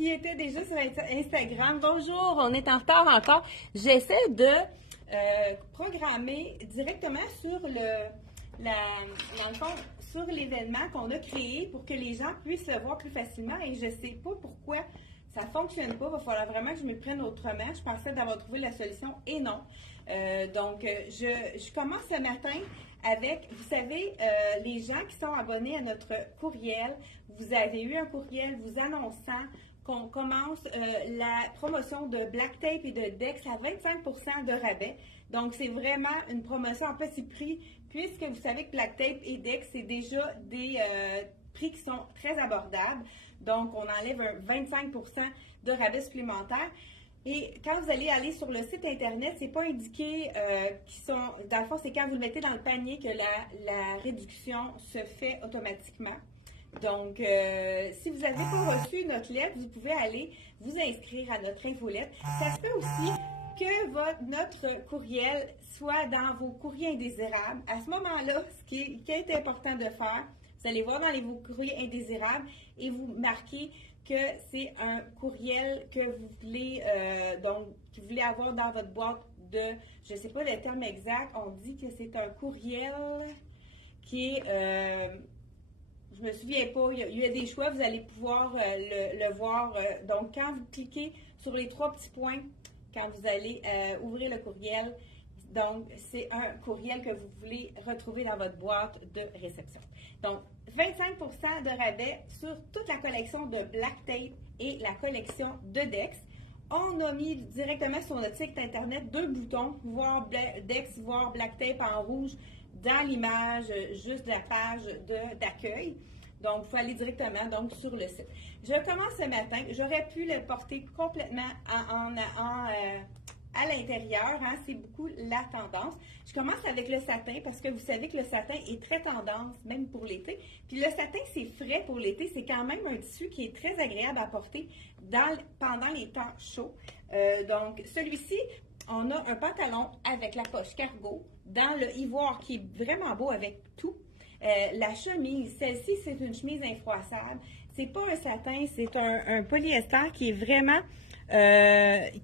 qui étaient déjà sur Instagram. Bonjour, on est en retard encore. J'essaie de programmer directement sur dans le fond, sur l'événement qu'on a créé pour que les gens puissent le voir plus facilement et je ne sais pas pourquoi ça ne fonctionne pas. Il va falloir vraiment que je me prenne autrement. Je pensais d'avoir trouvé la solution et non. Je commence ce matin avec, vous savez, les gens qui sont abonnés à notre courriel. Vous avez eu un courriel vous annonçant qu'on commence la promotion de Black Tape et de Dex à 25% de rabais. Donc, c'est vraiment une promotion à petit prix, puisque vous savez que Black Tape et Dex, c'est déjà des prix qui sont très abordables. Donc, on enlève un 25% de rabais supplémentaire. Et quand vous allez aller sur le site Internet, c'est pas indiqué dans le fond, c'est quand vous le mettez dans le panier que la réduction se fait automatiquement. Donc, si vous n'avez pas reçu notre lettre, vous pouvez aller vous inscrire à notre infolettre. Ça se peut aussi que notre courriel soit dans vos courriers indésirables. À ce moment-là, ce qui est important de faire, vous allez voir dans vos courriers indésirables et vous marquez que c'est un courriel que vous voulez que vous voulez avoir dans votre boîte de, je ne sais pas le terme exact, on dit que c'est un courriel qui est, je me souviens pas, il y a des choix, vous allez pouvoir le voir. Donc, quand vous cliquez sur les trois petits points, quand vous allez ouvrir le courriel, donc, c'est un courriel que vous voulez retrouver dans votre boîte de réception. Donc, 25% de rabais sur toute la collection de Black Tape et la collection de Dex. On a mis directement sur notre site Internet deux boutons, voir Dex, voir Black Tape en rouge dans l'image juste de la page d'accueil. Donc, il faut aller directement sur le site. Je commence ce matin. J'aurais pu le porter complètement à l'intérieur, hein, c'est beaucoup la tendance. Je commence avec le satin parce que vous savez que le satin est très tendance, même pour l'été. Puis le satin, c'est frais pour l'été. C'est quand même un tissu qui est très agréable à porter pendant les temps chauds. Donc, celui-ci, on a un pantalon avec la poche cargo dans le ivoire qui est vraiment beau avec tout. La chemise, celle-ci, c'est une chemise infroissable. C'est pas un satin, c'est un polyester qui est vraiment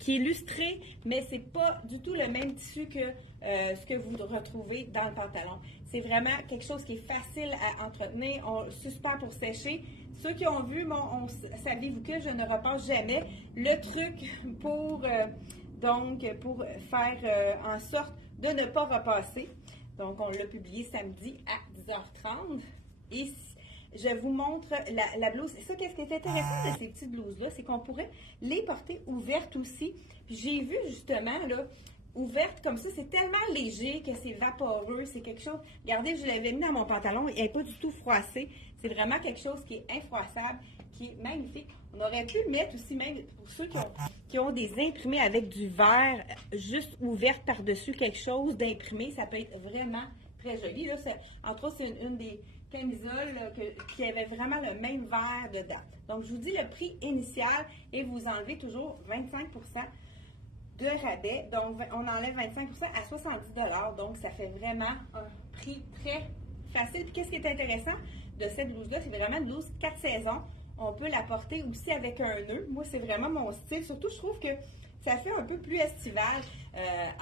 qui est lustré, mais c'est pas du tout le même tissu que ce que vous retrouvez dans le pantalon. C'est vraiment quelque chose qui est facile à entretenir, super pour sécher. Ceux qui ont vu, savez-vous que je ne repasse jamais le truc pour faire en sorte de ne pas repasser. Donc, on l'a publié samedi à 10h30. Et je vous montre la blouse. Ça, qu'est-ce qui est intéressant de ces petites blouses-là, c'est qu'on pourrait les porter ouvertes aussi. J'ai vu justement, là, ouverte comme ça, c'est tellement léger que c'est vaporeux, c'est quelque chose. Regardez, je l'avais mis dans mon pantalon, il n'est pas du tout froissé. C'est vraiment quelque chose qui est infroissable, qui est magnifique. On aurait pu le mettre aussi, même pour ceux qui ont des imprimés avec du verre, juste ouverte par-dessus quelque chose d'imprimé, ça peut être vraiment très joli. Là, entre autres, c'est une des camisoles là, qui avait vraiment le même verre dedans. Donc, je vous dis le prix initial et vous enlevez toujours 25% de rabais. Donc, on enlève 25% à 70$. Donc, ça fait vraiment un prix très facile. Puis, qu'est-ce qui est intéressant de cette blouse-là? C'est vraiment une blouse 4 saisons. On peut la porter aussi avec un nœud. Moi, c'est vraiment mon style. Surtout, je trouve que ça fait un peu plus estival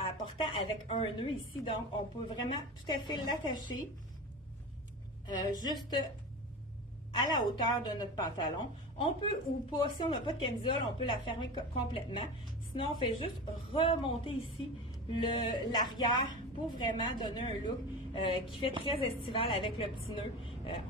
à porter avec un nœud ici. Donc, on peut vraiment tout à fait l'attacher juste à la hauteur de notre pantalon. On peut ou pas, si on n'a pas de camisole, on peut la fermer complètement. Sinon, on fait juste remonter ici l'arrière pour vraiment donner un look qui fait très estival avec le petit nœud.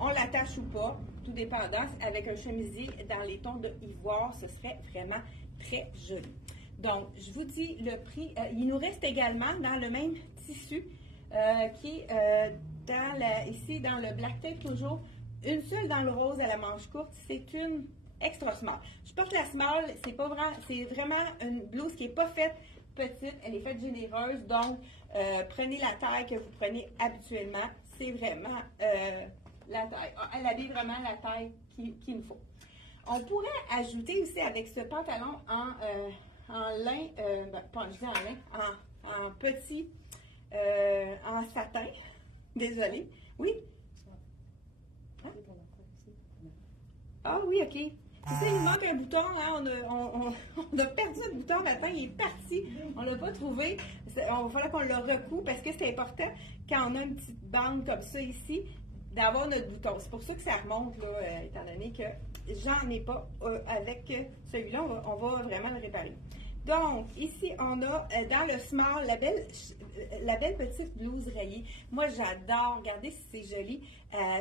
On l'attache ou pas, tout dépendant. Avec un chemisier dans les tons de ivoire, ce serait vraiment très joli. Donc, je vous dis le prix. Il nous reste également dans le même tissu qui est ici dans le Black Tape toujours, une seule dans le rose à la manche courte, c'est une extra small. Je porte la small, c'est vraiment une blouse qui n'est pas faite petite, elle est faite généreuse, donc prenez la taille que vous prenez habituellement, c'est vraiment la taille. Elle habille vraiment la taille qu'il nous faut. On pourrait ajouter aussi avec ce pantalon en lin, pas je dis en lin, en petit, en satin, désolée, oui. Hein? Ah oui, ok. C'est ça, il nous manque un bouton, hein? On a perdu notre bouton matin, il est parti. On l'a pas trouvé. Il va falloir qu'on le recoue parce que c'est important, quand on a une petite bande comme ça ici, d'avoir notre bouton. C'est pour ça que ça remonte, là, étant donné que j'en ai pas avec celui-là. On va vraiment le réparer. Donc, ici, on a dans le small la belle petite blouse rayée. Moi, j'adore. Regardez si c'est joli.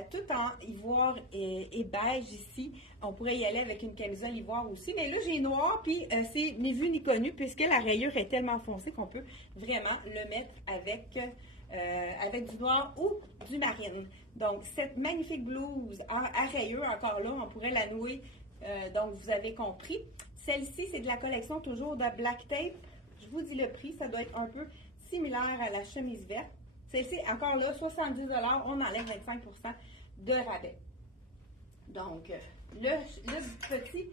Tout en ivoire et beige ici. On pourrait y aller avec une camisole ivoire aussi. Mais là, j'ai noir, puis c'est ni vu ni connu, puisque la rayure est tellement foncée qu'on peut vraiment le mettre avec du noir ou du marine. Donc, cette magnifique blouse à rayures, encore là, on pourrait la nouer. Donc, vous avez compris. Celle-ci, c'est de la collection toujours de Black Tape. Je vous dis le prix, ça doit être un peu similaire à la chemise verte. Celle-ci, encore là, 70 $, on enlève 25 % de rabais. Donc, le petit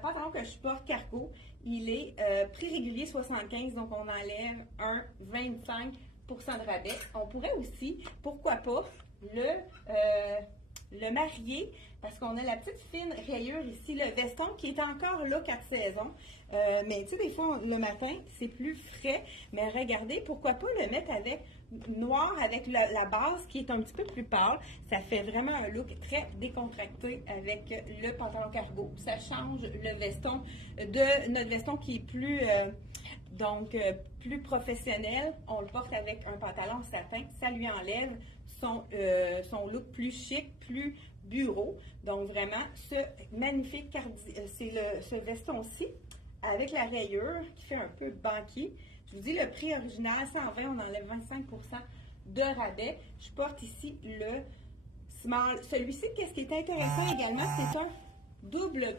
pantalon que je porte cargo, il est prix régulier 75, donc on enlève un 25 % de rabais. On pourrait aussi, pourquoi pas, le marier, parce qu'on a la petite fine rayure ici, le veston qui est encore là 4 saisons. Mais tu sais, des fois, le matin, c'est plus frais. Mais regardez, pourquoi pas le mettre avec noir, avec la base qui est un petit peu plus pâle. Ça fait vraiment un look très décontracté avec le pantalon cargo. Ça change le veston de notre veston qui est plus... plus professionnel. On le porte avec un pantalon satin. Ça lui enlève son look plus chic, plus bureau. Donc vraiment, ce magnifique ce veston-ci avec la rayure qui fait un peu banquier. Je vous dis le prix original, 120, on enlève 25 % de rabais. Je porte ici le small. Celui-ci, qu'est-ce qui est intéressant également, c'est un double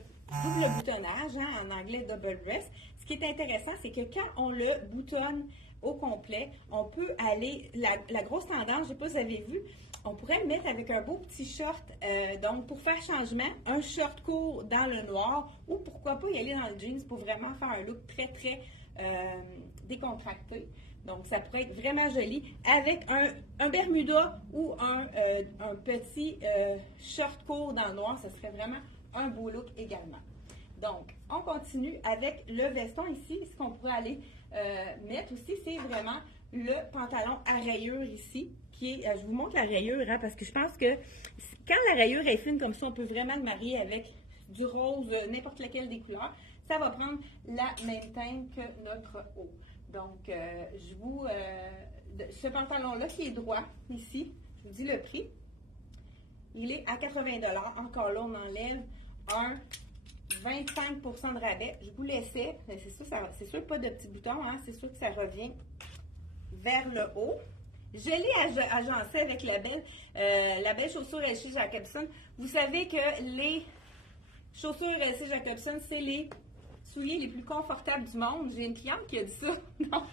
boutonnage, hein, en anglais double breast. Ce qui est intéressant, c'est que quand on le boutonne au complet, on peut aller, la grosse tendance, je ne sais pas si vous avez vu, on pourrait le mettre avec un beau petit short, donc pour faire changement, un short court dans le noir, ou pourquoi pas y aller dans le jeans pour vraiment faire un look très, très décontracté. Donc, ça pourrait être vraiment joli avec un Bermuda ou un petit short court dans le noir. Ce serait vraiment un beau look également. Donc, on continue avec le veston ici. Ce qu'on pourrait aller mettre aussi, c'est vraiment le pantalon à rayures ici, qui est, je vous montre la rayure, hein, parce que je pense que quand la rayure est fine comme ça, on peut vraiment le marier avec du rose, n'importe laquelle des couleurs. Ça va prendre la même teinte que notre haut. Donc, ce pantalon-là qui est droit ici, je vous dis le prix, il est à 80 $. Encore là, on enlève un 25 % de rabais. Je vous laissais, c'est sûr pas de petits boutons, hein, c'est sûr que ça revient vers le haut. Je l'ai agencé avec la belle chaussure LC Jacobson. Vous savez que les chaussures LC Jacobson, c'est les souliers les plus confortables du monde. J'ai une cliente qui a dit ça. Donc,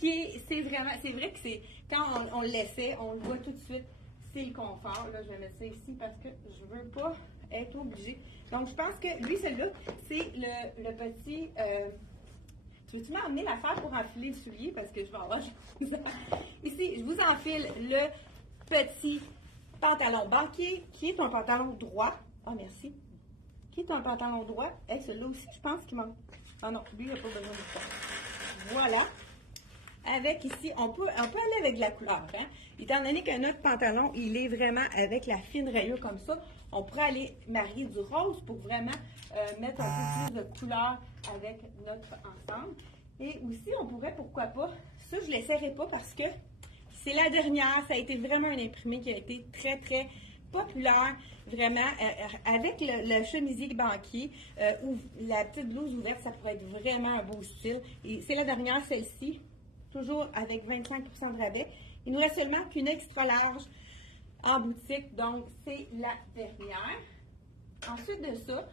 c'est vrai que c'est quand on le laissait, on le voit tout de suite, c'est le confort. Là, je vais mettre ça ici parce que je veux pas être obligée. Donc, je pense que lui, celui-là, c'est le petit... tu veux-tu m'emmener l'affaire pour enfiler le soulier? Parce que je vais avoir... Ici, je vous enfile le petit pantalon banquier, qui est un pantalon droit. Ah, merci. Qui est un pantalon droit. Et celui-là aussi, je pense qu'il manque. Ah non, lui, il n'a pas besoin de ça. Voilà. Avec ici, on peut aller avec de la couleur. Hein? Étant donné que notre pantalon, il est vraiment avec la fine rayure comme ça, on pourrait aller marier du rose pour vraiment mettre un peu plus de couleur avec notre ensemble. Et aussi, on pourrait, pourquoi pas, ça, je ne l'essaierai pas parce que c'est la dernière. Ça a été vraiment un imprimé qui a été très, très populaire, vraiment, avec le chemisier banquier ou la petite blouse ouverte, ça pourrait être vraiment un beau style. Et c'est la dernière, celle-ci, toujours avec 25 % de rabais. Il nous reste seulement qu'une extra large en boutique, donc c'est la dernière. Ensuite de ça,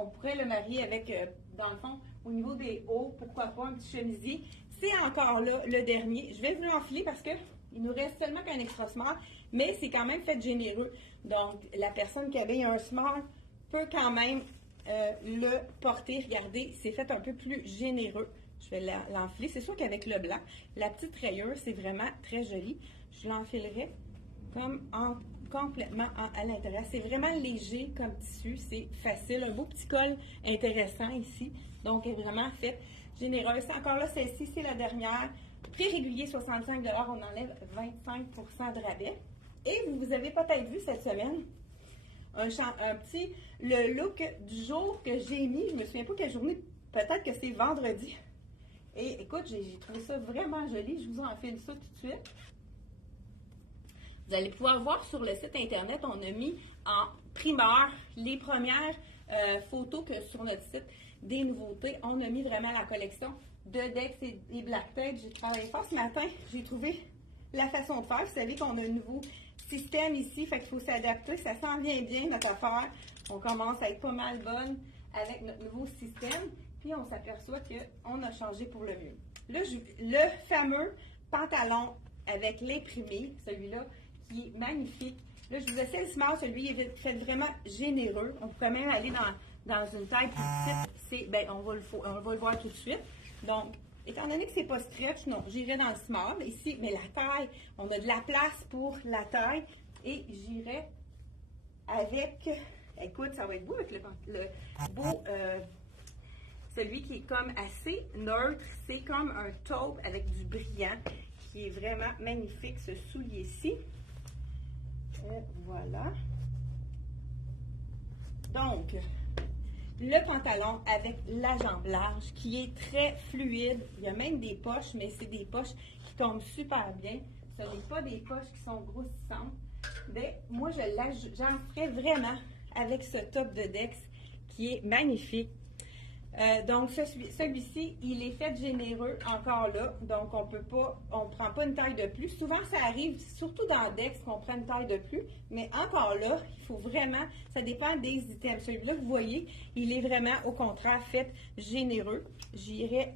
on pourrait le marier avec, dans le fond, au niveau des hauts, pourquoi pas un petit chemisier. C'est encore là le dernier. Je vais vous l'enfiler parce que il nous reste seulement qu'un extra small, mais c'est quand même fait généreux. Donc, la personne qui avait un small peut quand même le porter. Regardez, c'est fait un peu plus généreux. Je vais l'enfiler. C'est sûr qu'avec le blanc, la petite rayure, c'est vraiment très joli. Je l'enfilerai comme en complètement à l'intérieur. C'est vraiment léger comme tissu, c'est facile. Un beau petit col intéressant ici. Donc, elle est vraiment faite généreuse. Encore là, celle-ci, c'est la dernière. Prix régulier, 65 $, on enlève 25 % de rabais. Et vous avez peut-être vu cette semaine le look du jour que j'ai mis. Je me souviens pas quelle journée, peut-être que c'est vendredi. Et écoute, j'ai trouvé ça vraiment joli. Je vous en file ça tout de suite. Vous allez pouvoir voir sur le site internet, on a mis en primeur les premières photos que sur notre site des nouveautés. On a mis vraiment la collection de Dex et Black Tape. J'ai travaillé fort ce matin. J'ai trouvé la façon de faire. Vous savez qu'on a un nouveau système ici, fait qu'il faut s'adapter. Ça s'en vient bien, notre affaire. On commence à être pas mal bonne avec notre nouveau système. Puis on s'aperçoit qu'on a changé pour le mieux. Là, le fameux pantalon avec l'imprimé, celui-là, qui est magnifique. Là, je vous essaie le smart, celui est fait vraiment généreux. On peut même aller dans une taille plus petite. On va le voir tout de suite. Donc, étant donné que c'est pas stretch, non, j'irai dans le small. Ici, mais la taille, on a de la place pour la taille. Et j'irai avec, écoute, ça va être beau avec le beau, celui qui est comme assez neutre. C'est comme un taupe avec du brillant qui est vraiment magnifique, ce soulier-ci. Voilà. Donc, le pantalon avec la jambe large qui est très fluide. Il y a même des poches, mais c'est des poches qui tombent super bien. Ce n'est pas des poches qui sont grossissantes. Mais moi, j'en ferais vraiment avec ce top de Dex qui est magnifique. Donc, celui-ci, il est fait généreux encore là. Donc, on ne prend pas une taille de plus. Souvent, ça arrive, surtout dans Dex, qu'on prend une taille de plus. Mais encore là, il faut vraiment, ça dépend des items. Celui-là, vous voyez, il est vraiment, au contraire, fait généreux. J'irai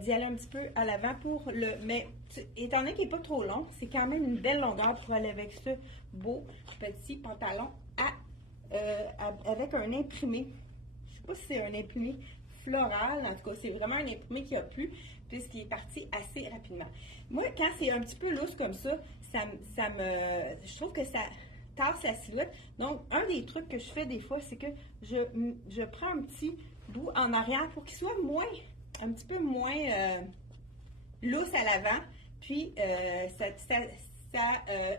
d'y aller un petit peu à l'avant mais étant donné qu'il n'est pas trop long, c'est quand même une belle longueur pour aller avec ce beau petit pantalon avec un imprimé. Je ne sais pas si c'est un imprimé floral, en tout cas, c'est vraiment un imprimé qui a plu, puisqu'il est parti assez rapidement. Moi, quand c'est un petit peu loose comme ça, je trouve que ça tasse la silhouette. Donc, un des trucs que je fais des fois, c'est que je prends un petit bout en arrière pour qu'il soit un petit peu moins loose à l'avant, puis ça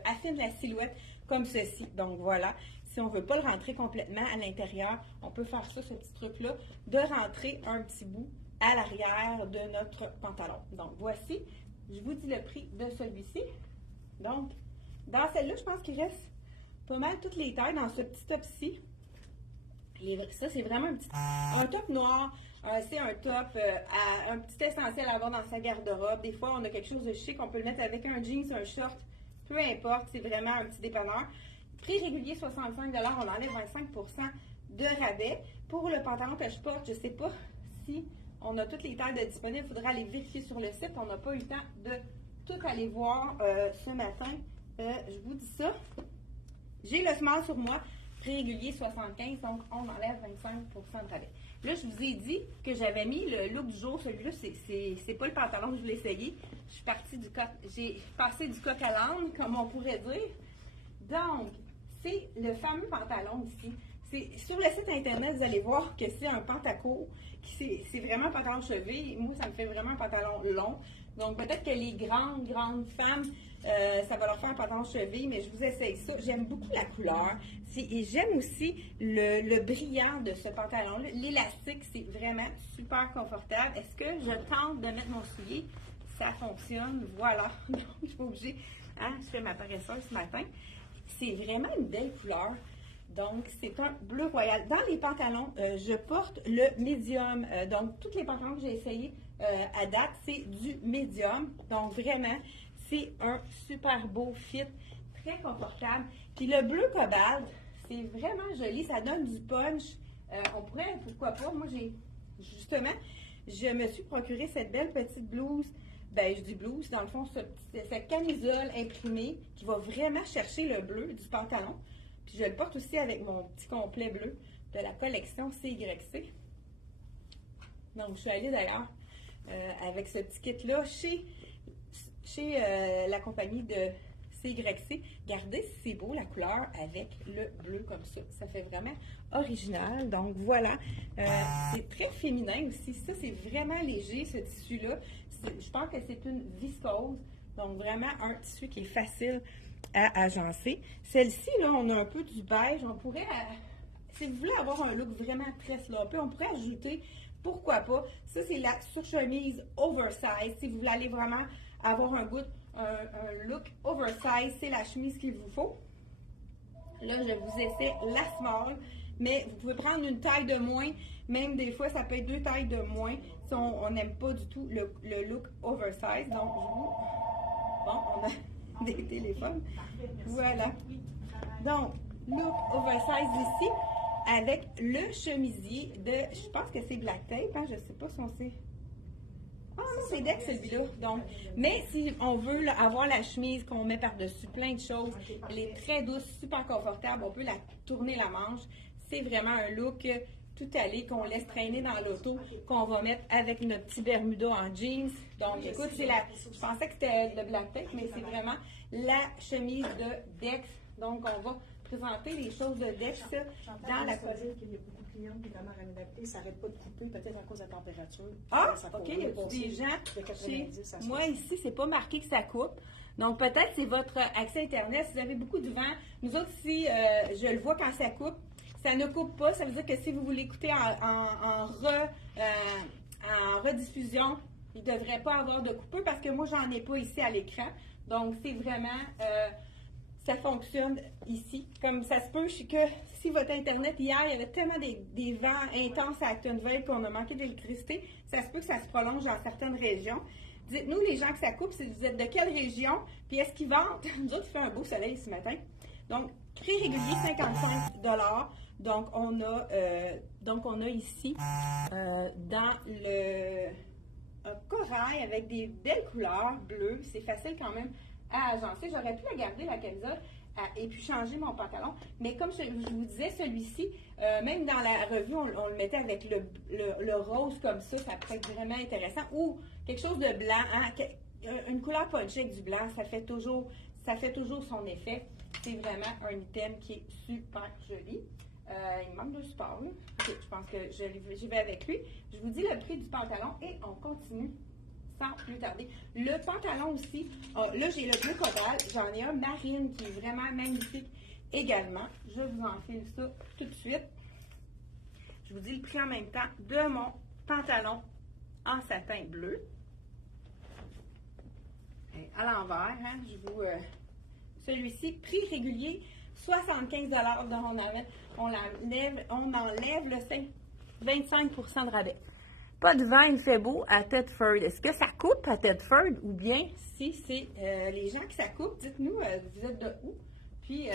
affine la silhouette comme ceci. Donc, voilà. Si on ne veut pas le rentrer complètement à l'intérieur, on peut faire ça, ce petit truc-là, de rentrer un petit bout à l'arrière de notre pantalon. Donc, voici, je vous dis le prix de celui-ci. Donc, dans celle-là, je pense qu'il reste pas mal toutes les tailles dans ce petit top-ci. Ça, c'est vraiment un top noir. C'est un top, un petit essentiel à avoir dans sa garde-robe. Des fois, on a quelque chose de chic, on peut le mettre avec un jeans, un short, peu importe, c'est vraiment un petit dépanneur. Prix régulier, 65 $, on enlève 25 % de rabais. Pour le pantalon que je porte, je ne sais pas si on a toutes les tailles de disponibles. Il faudra aller vérifier sur le site. On n'a pas eu le temps de tout aller voir ce matin. Je vous dis ça. J'ai le small sur moi. Prix régulier, 75 $, donc on enlève 25 % de rabais. Là, je vous ai dit que j'avais mis le look du jour. Celui-là, c'est pas le pantalon que je voulais essayer. J'ai passé du coq à l'âne, comme on pourrait dire. Donc, c'est le fameux pantalon ici. Sur le site internet, vous allez voir que c'est un pantacourt. C'est vraiment un pantalon cheville. Moi, ça me fait vraiment un pantalon long. Donc, peut-être que les grandes femmes, ça va leur faire un pantalon cheville, mais je vous essaye ça. J'aime beaucoup la couleur. Et j'aime aussi le brillant de ce pantalon. L'élastique, c'est vraiment super confortable. Est-ce que je tente de mettre mon soulier? Ça fonctionne. Voilà. Donc, je suis pas obligée. Je fais ma paresseuse ce matin. C'est vraiment une belle couleur. Donc, c'est un bleu royal. Dans les pantalons, je porte le médium. Donc, tous les pantalons que j'ai essayés à date, c'est du médium. Donc, vraiment, c'est un super beau fit, très confortable. Puis le bleu cobalt, c'est vraiment joli. Ça donne du punch. On pourrait, pourquoi pas, moi, je me suis procuré cette belle petite blouse beige du blues, dans le fond, cette camisole imprimée qui va vraiment chercher le bleu du pantalon. Puis je le porte aussi avec mon petit complet bleu de la collection CYC. Donc, je suis allée d'ailleurs avec ce petit kit-là chez la compagnie de CYC. Regardez si c'est beau la couleur avec le bleu comme ça. Ça fait vraiment original. Donc voilà, c'est très féminin aussi. Ça, c'est vraiment léger, ce tissu-là. Je pense que c'est une viscose. Donc vraiment un tissu qui est facile à agencer. Celle-ci, là, on a un peu du beige. On pourrait, si vous voulez avoir un look vraiment très sloppy, on pourrait ajouter, pourquoi pas, ça c'est la surchemise oversize. Si vous voulez aller vraiment avoir un look oversize, c'est la chemise qu'il vous faut. Là, je vous essaie la small, mais vous pouvez prendre une taille de moins. Même des fois, ça peut être 2 tailles de moins si on n'aime pas du tout le look oversize. Donc, bon, on a des téléphones. Voilà. Donc, look oversize ici avec le chemisier de, je pense que c'est Black Tape, hein, je ne sais pas si on sait. Ah non, c'est Dex celui-là. Donc, mais si on veut là, avoir la chemise qu'on met par-dessus plein de choses, elle est très douce, super confortable, on peut la tourner la manche. C'est vraiment un look tout allé qu'on laisse traîner dans l'auto, qu'on va mettre avec notre petit Bermuda en jeans. Donc, écoute, je pensais que c'était le Black Tape, mais c'est vraiment la chemise de Dex. Donc, on va présenter les choses de Dex dans la cuisine. Il y a beaucoup de clientes qui vraiment adaptées, ça n'arrête pas de couper, peut-être à cause de la température. Ah, OK, il y a des gens. Moi, ici, c'est pas marqué que ça coupe. Donc, peut-être c'est votre accès Internet. Si vous avez beaucoup de vent, nous autres, ici, je le vois quand ça coupe. Ça ne coupe pas. Ça veut dire que si vous voulez écouter en rediffusion, il ne devrait pas avoir de coupure parce que moi, j'en ai pas ici à l'écran. Donc, c'est vraiment, ça fonctionne ici. Comme ça se peut que si votre Internet, hier, il y avait tellement des vents intenses à Actonville qu'on a manqué d'électricité, ça se peut que ça se prolonge dans certaines régions. Dites-nous, les gens, que ça coupe, si vous êtes de quelle région, puis est-ce qu'ils vendent? Nous autres, il fait un beau soleil ce matin. Donc, prix régulier, 55 $. Donc, on a ici, dans un corail avec des belles couleurs bleues. C'est facile quand même à agencer. J'aurais pu la garder, la camisole, et puis changer mon pantalon. Mais comme je vous disais, celui-ci, même dans la revue, on le mettait avec le rose comme ça pourrait être vraiment intéressant. Ou quelque chose de blanc, hein, une couleur punchée avec du blanc, ça fait toujours son effet. C'est vraiment un item qui est super joli. Il me manque de support, là. Okay, je pense que j'y vais avec lui. Je vous dis le prix du pantalon et on continue sans plus tarder. Le pantalon aussi, là j'ai le bleu cobalt, j'en ai un marine qui est vraiment magnifique également. Je vous enfile ça tout de suite. Je vous dis le prix en même temps de mon pantalon en satin bleu. Et à l'envers, hein, celui-ci, prix régulier, 75 $. Donc, on enlève le 25% de rabais. Pas de vent, il fait beau à Thetford. Est-ce que ça coupe à Thetford ou bien si c'est les gens qui ça coupe, dites-nous, vous êtes de où? Puis,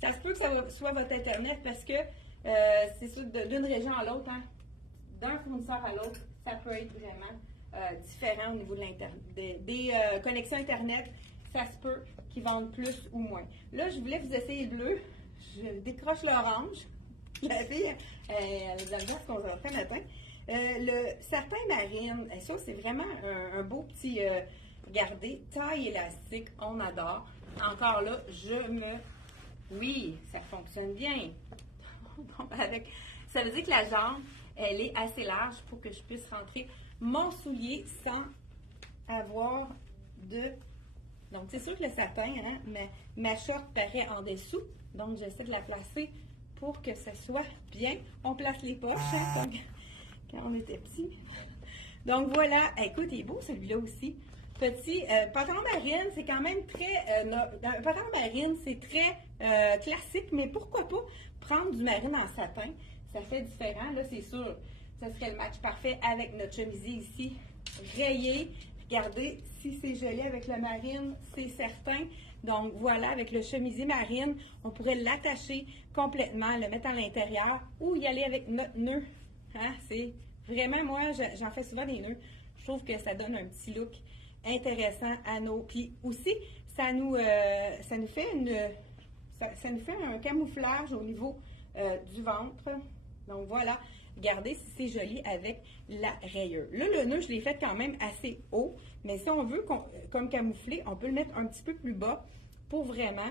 ça se peut que ça soit votre Internet parce que c'est ça, d'une région à l'autre, hein, d'un fournisseur à l'autre, ça peut être vraiment différent au niveau de des connexions Internet. Ça se peut qu'ils vendent plus ou moins. Là, je voulais vous essayer le bleu. Je décroche l'orange. La fille, elle a ce qu'on a fait matin. Le satin marine, ça, c'est vraiment un beau petit, regardez, taille élastique, on adore. Encore là, oui, ça fonctionne bien. Ça veut dire que la jambe, elle est assez large pour que je puisse rentrer mon soulier sans avoir de... Donc, c'est sûr que le satin, hein, ma short paraît en dessous. Donc, j'essaie de la placer pour que ce soit bien. On place les poches, hein, comme quand on était petit. Donc, voilà. Écoute, il est beau celui-là aussi. Petit pantalon marine, c'est quand même très... un pantalon marine, c'est très classique, mais pourquoi pas prendre du marine en satin? Ça fait différent. Là, c'est sûr, ça serait le match parfait avec notre chemisier ici, rayé. Regardez, si c'est joli avec le marine, c'est certain. Donc, voilà, avec le chemisier marine, on pourrait l'attacher complètement, le mettre à l'intérieur ou y aller avec notre nœud. Hein? C'est vraiment, moi, j'en fais souvent des nœuds. Je trouve que ça donne un petit look intéressant à nos... Puis aussi, ça nous fait un camouflage au niveau du ventre. Donc voilà, regardez si c'est joli avec la rayure. Là, le nœud, je l'ai fait quand même assez haut, mais si on veut comme camoufler, on peut le mettre un petit peu plus bas pour vraiment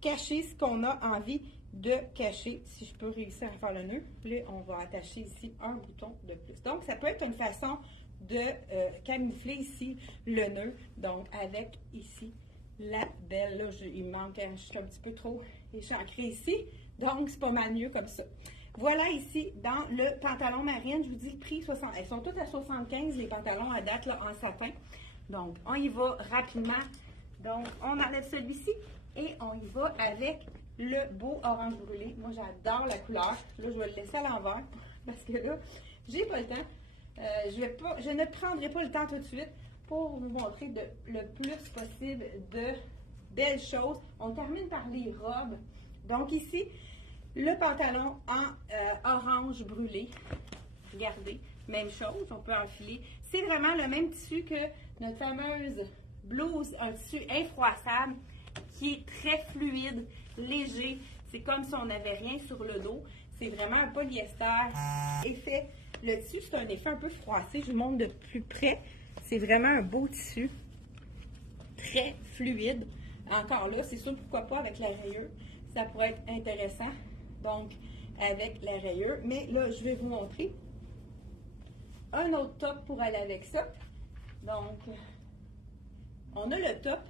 cacher ce qu'on a envie de cacher. Si je peux réussir à faire le nœud, puis là, on va attacher ici un bouton de plus. Donc, ça peut être une façon de camoufler ici le nœud. Donc, avec ici la belle, là, il me manque, je suis un petit peu trop échancrée ici. Donc, c'est pas mal mieux comme ça. Voilà ici, dans le pantalon marine, je vous dis le prix, 60, elles sont toutes à 75, les pantalons à date là, en satin. Donc, on y va rapidement. Donc, on enlève celui-ci et on y va avec le beau orange brûlé. Moi, j'adore la couleur. Là, je vais le laisser à l'envers parce que là, j'ai pas le temps. Je ne prendrai pas le temps tout de suite pour vous montrer le plus possible de belles choses. On termine par les robes. Donc ici, le pantalon en orange brûlé. Regardez, même chose, on peut enfiler. C'est vraiment le même tissu que notre fameuse blouse, un tissu infroissable qui est très fluide, léger. C'est comme si on n'avait rien sur le dos. C'est vraiment un polyester effet. Le tissu, c'est un effet un peu froissé. Je vous montre de plus près. C'est vraiment un beau tissu, très fluide. Encore là, c'est sûr, pourquoi pas avec la rayure. Ça pourrait être intéressant, donc avec la rayure. Mais là, je vais vous montrer un autre top pour aller avec ça. Donc, on a le top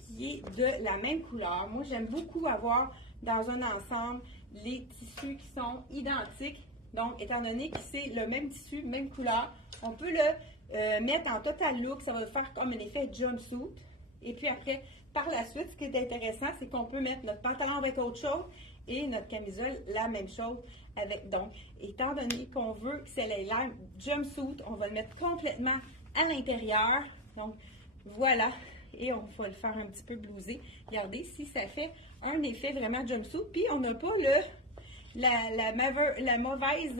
qui est de la même couleur. Moi, j'aime beaucoup avoir dans un ensemble les tissus qui sont identiques. Donc, étant donné que c'est le même tissu, même couleur, on peut le mettre en total look. Ça va faire comme un effet jumpsuit. Et puis après, par la suite, ce qui est intéressant, c'est qu'on peut mettre notre pantalon avec autre chose et notre camisole, la même chose avec. Donc, étant donné qu'on veut que c'est l'air jumpsuit, on va le mettre complètement à l'intérieur. Donc, voilà. Et on va le faire un petit peu blousé. Regardez, si ça fait un effet vraiment jumpsuit. Puis, on n'a pas la mauvaise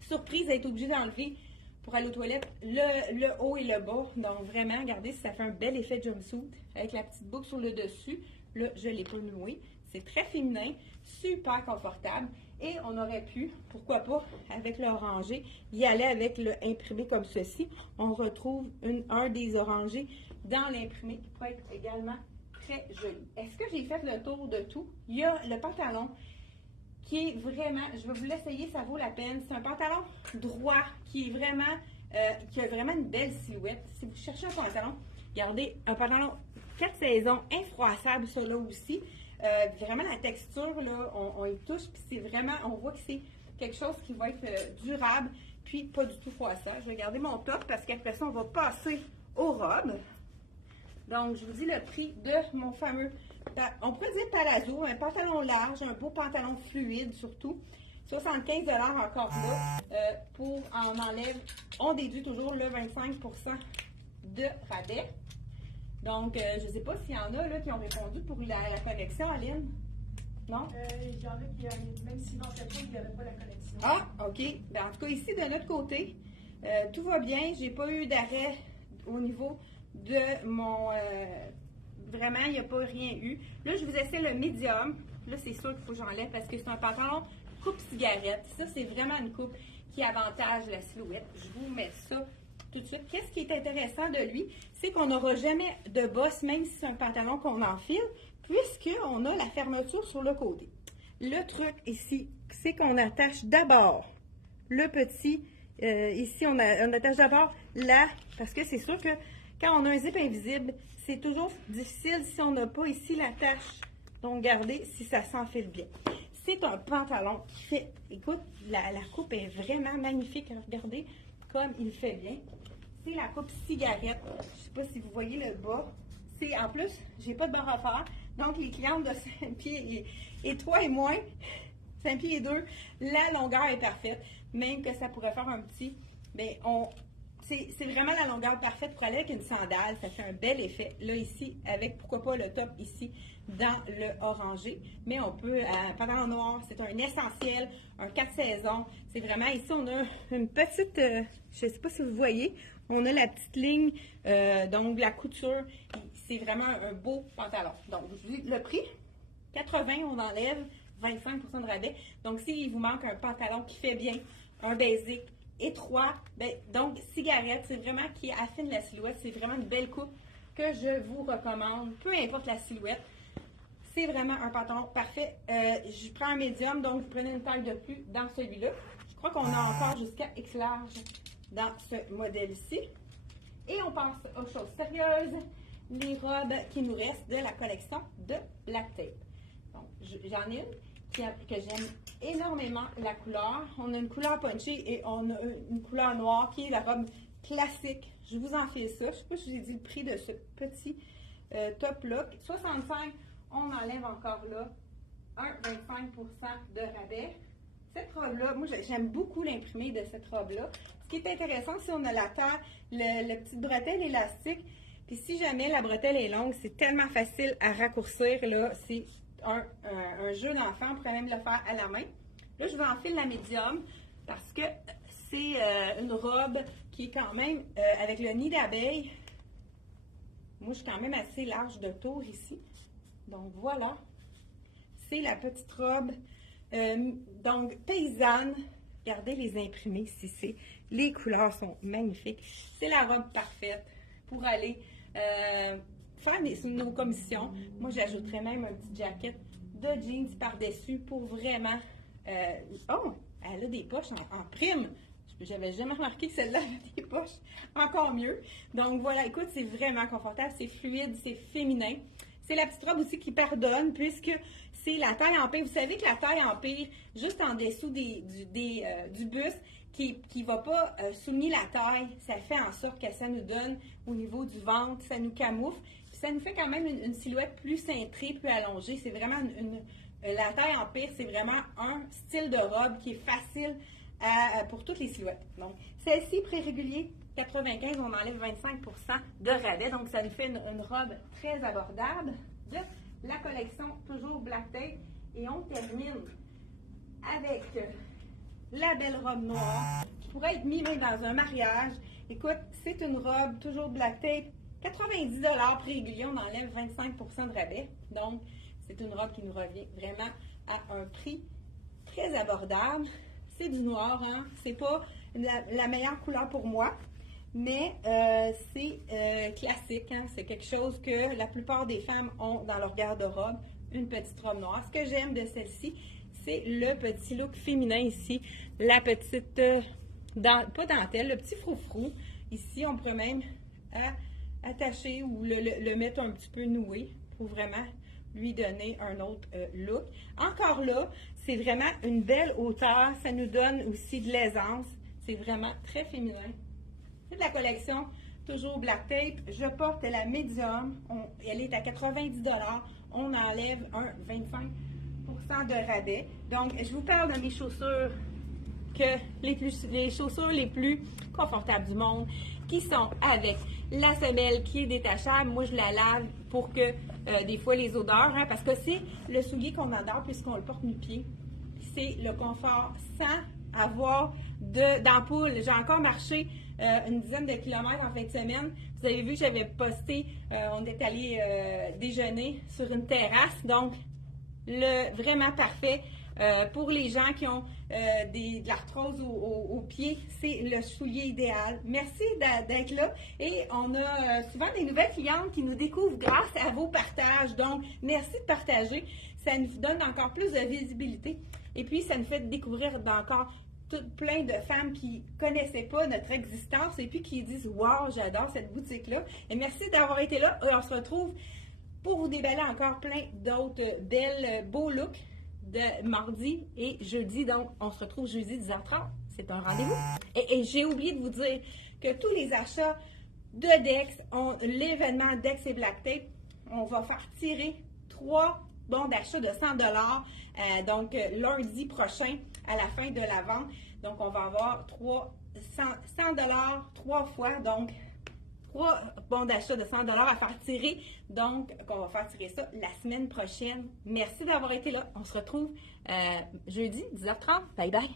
surprise d'être obligé d'enlever pour aller aux toilettes le haut et le bas. Donc, vraiment, regardez, ça fait un bel effet jumpsuit avec la petite boucle sur le dessus. Là, je l'ai pas noué. C'est très féminin, super confortable. Et on aurait pu, pourquoi pas, avec le orangé, y aller avec le imprimé comme ceci. On retrouve un des orangés dans l'imprimé qui peut être également très joli. Est-ce que j'ai fait le tour de tout? Il y a le pantalon qui est vraiment, je vais vous l'essayer, ça vaut la peine. C'est un pantalon droit qui est vraiment, qui a vraiment une belle silhouette. Si vous cherchez un pantalon, regardez, un pantalon 4 saisons, infroissable, ça là aussi. Vraiment la texture, là, on y touche, puis c'est vraiment, on voit que c'est quelque chose qui va être durable, puis pas du tout froissant. Je vais garder mon top parce qu'après ça, on va passer aux robes. Donc, je vous dis le prix de mon fameux, on pourrait dire palazzo, un pantalon large, un beau pantalon fluide surtout. 75 $ encore là. Pour on enlève, on déduit toujours le 25 % de rabais. Donc, je ne sais pas s'il y en a là, qui ont répondu pour la connexion, Aline. Non? Il y en a qui, même s'ils n'en fait pas, il n'y avait pas la connexion. Ah, OK. Ben, en tout cas, ici, de notre côté, tout va bien. J'ai pas eu d'arrêt au niveau de mon... vraiment, il n'y a pas rien eu. Là, je vous essaie le médium. Là, c'est sûr qu'il faut que j'enlève parce que c'est un pantalon coupe cigarette. Ça, c'est vraiment une coupe qui avantage la silhouette. Je vous mets ça tout de suite. Qu'est-ce qui est intéressant de lui? C'est qu'on n'aura jamais de bosse, même si c'est un pantalon qu'on enfile, puisqu'on a la fermeture sur le côté. Le truc ici, c'est qu'on attache d'abord le petit, ici on attache d'abord là, parce que c'est sûr que quand on a un zip invisible, c'est toujours difficile si on n'a pas ici l'attache. Donc regardez si ça s'enfile bien. C'est un pantalon qui fait, écoute, la coupe est vraiment magnifique. Regardez comme il fait bien. C'est la coupe cigarette. Je ne sais pas si vous voyez le bas. C'est en plus, j'ai pas de barre à faire. Donc les clientes de 5 pieds et 3 et moins, 5 pieds et 2, la longueur est parfaite. Même que ça pourrait faire un petit, bien, c'est vraiment la longueur parfaite pour aller avec une sandale. Ça fait un bel effet. Là, ici, avec, pourquoi pas, le top ici, dans le orangé. Mais on peut, pantalon noir, c'est un essentiel, un 4 saisons. C'est vraiment, ici, on a une petite, je ne sais pas si vous voyez, on a la petite ligne, donc la couture. C'est vraiment un beau pantalon. Donc, je vous dis le prix, 80, on enlève 25% de rabais. Donc, s'il vous manque un pantalon qui fait bien, un basic étroit, ben, donc cigarette, c'est vraiment qui affine la silhouette. C'est vraiment une belle coupe que je vous recommande, peu importe la silhouette. C'est vraiment un pantalon parfait. Je prends un médium, donc vous prenez une taille de plus dans celui-là. Je crois qu'on a encore jusqu'à X large dans ce modèle-ci. Et on passe aux choses sérieuses, les robes qui nous restent de la collection de Black Tape. Donc, j'en ai une que j'aime énormément la couleur. On a une couleur punchée et on a une couleur noire qui est la robe classique. Je vous en file ça. Je ne sais pas si je vous ai dit le prix de ce petit top-là. 65, on enlève encore là 1,25% de rabais. Cette robe-là, moi j'aime beaucoup l'imprimé de cette robe-là. Ce qui est intéressant, c'est on a la taille, le petit bretelle élastique. Puis si jamais la bretelle est longue, c'est tellement facile à raccourcir. Là, c'est un jeu d'enfant, on pourrait même le faire à la main. Là, je vous enfile la médium parce que c'est une robe qui est quand même avec le nid d'abeille. Moi, je suis quand même assez large de tour ici. Donc voilà, c'est la petite robe. Donc, paysanne, regardez les imprimés ici, les couleurs sont magnifiques. C'est la robe parfaite pour aller faire nos commissions. Moi, j'ajouterais même un petit jacket de jeans par-dessus pour vraiment... oh, elle a des poches en prime. J'avais jamais remarqué que celle-là avait des poches. Encore mieux. Donc voilà, écoute, c'est vraiment confortable, c'est fluide, c'est féminin. C'est la petite robe aussi qui pardonne puisque c'est la taille en pire. Vous savez que la taille en pire, juste en dessous du buste, qui ne va pas souligner la taille, ça fait en sorte que ça nous donne au niveau du ventre, ça nous camoufle. Puis ça nous fait quand même une silhouette plus cintrée, plus allongée. C'est vraiment la taille en pire, c'est vraiment un style de robe qui est facile pour toutes les silhouettes. Donc, celle-ci, prix régulier, 95, on enlève 25% de rabais. Donc, ça nous fait une robe très abordable de la collection toujours Black Tape. Et on termine avec la belle robe noire qui pourrait être mise même dans un mariage. Écoute, c'est une robe toujours Black Tape, 90 $ prix régulier, on enlève 25% de rabais. Donc, c'est une robe qui nous revient vraiment à un prix très abordable. C'est du noir, hein? C'est pas la meilleure couleur pour moi, mais c'est classique, hein? C'est quelque chose que la plupart des femmes ont dans leur garde-robe, une petite robe noire. Ce que j'aime de celle-ci, c'est le petit look féminin ici, la petite, pas dentelle, le petit froufrou. Ici, on pourrait même attacher ou le mettre un petit peu noué pour vraiment lui donner un autre look. Encore là, c'est vraiment une belle hauteur. Ça nous donne aussi de l'aisance. C'est vraiment très féminin. C'est de la collection toujours Black Tape. Je porte la médium. Elle est à 90 $. On enlève un 25% de rabais. Donc, je vous parle de mes chaussures les chaussures les plus confortables du monde, qui sont avec la semelle qui est détachable. Moi, je la lave pour que des fois les odeurs, hein, parce que c'est le soulier qu'on adore puisqu'on le porte nu-pied. C'est le confort sans avoir d'ampoule. J'ai encore marché une dizaine de kilomètres en fin de semaine. Vous avez vu que j'avais posté, on est allé déjeuner sur une terrasse, donc vraiment parfait. Pour les gens qui ont de l'arthrose aux pieds, c'est le soulier idéal. Merci d'être là. Et on a souvent des nouvelles clientes qui nous découvrent grâce à vos partages. Donc, merci de partager. Ça nous donne encore plus de visibilité. Et puis, ça nous fait découvrir encore plein de femmes qui ne connaissaient pas notre existence et puis qui disent « Wow, j'adore cette boutique-là ». Et merci d'avoir été là. On se retrouve pour vous déballer encore plein d'autres beaux looks de mardi et jeudi. Donc, on se retrouve jeudi 10h30. C'est un rendez-vous. Et j'ai oublié de vous dire que tous les achats de Dex ont l'événement Dex et Black Tape. On va faire tirer 3 bons d'achat de 100 $. Donc, lundi prochain, à la fin de la vente. Donc, on va avoir 100 $ 3 fois. Donc, 3 bons d'achat de 100 $ à faire tirer. Donc, on va faire tirer ça la semaine prochaine. Merci d'avoir été là. On se retrouve jeudi, 10h30. Bye bye.